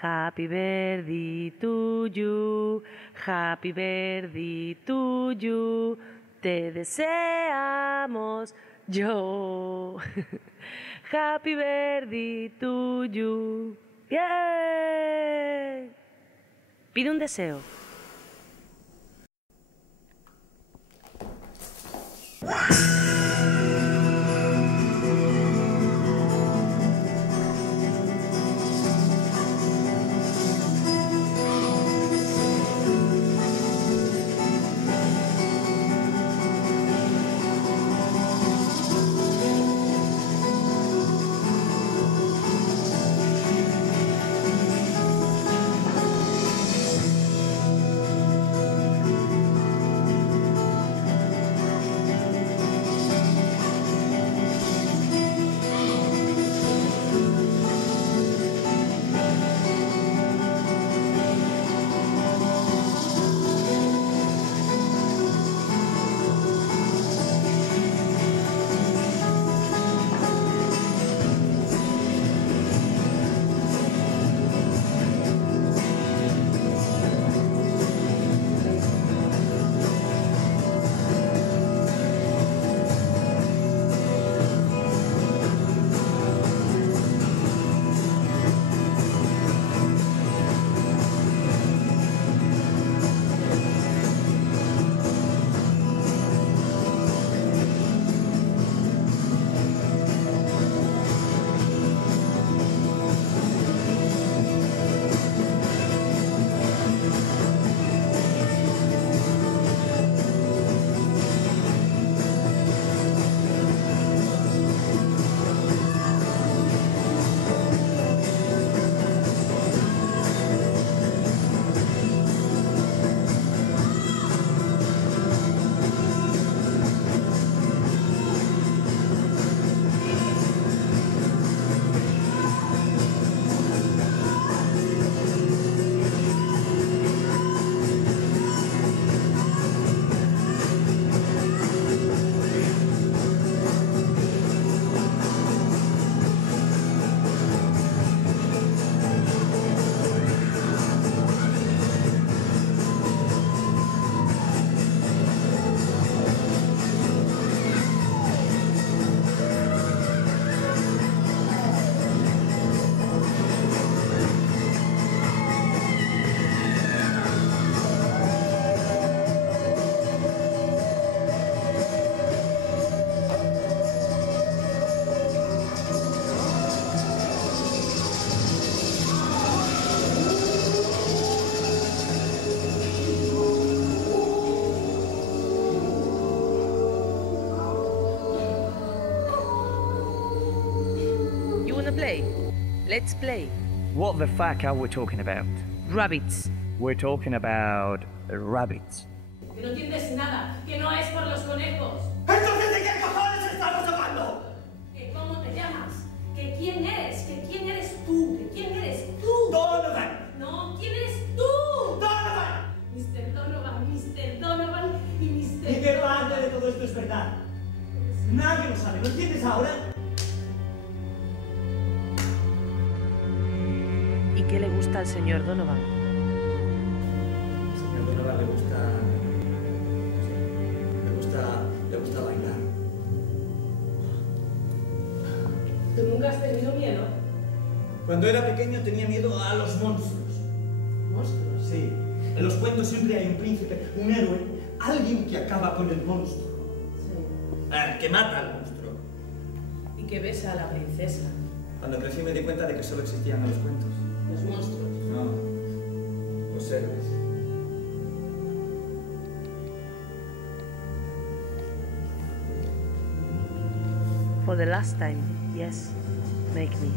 Happy birthday to you, happy birthday to you, te deseamos yo. Happy birthday to you. ¡Yay! Pide un deseo. Play. Let's play. What the fuck are we talking about? Rabbits. We're talking about rabbits. Que no entiendes nada, que no es por los conejos. ¿Entonces de qué cojones estamos hablando? Que cómo te llamas, que quién eres, que quién eres tú, que quién eres tú. Donovan. No, ¿quién eres tú? Donovan. Mr. Donovan, Mr. Donovan y Mr. ¿Y qué parte de todo esto es verdad? Nadie lo sabe, ¿lo entiendes ahora? ¿Y qué le gusta al señor Donovan? Al señor Donovan le gusta bailar. ¿Tú nunca has tenido miedo? Cuando era pequeño tenía miedo a los monstruos. ¿Monstruos? Sí. En los cuentos siempre hay un príncipe, un héroe, alguien que acaba con el monstruo. Sí. Que mata al monstruo. Y que besa a la princesa. Cuando crecí me di cuenta de que solo existían en los cuentos. Los monstruos. No, los héroes. For the last time, yes, make me.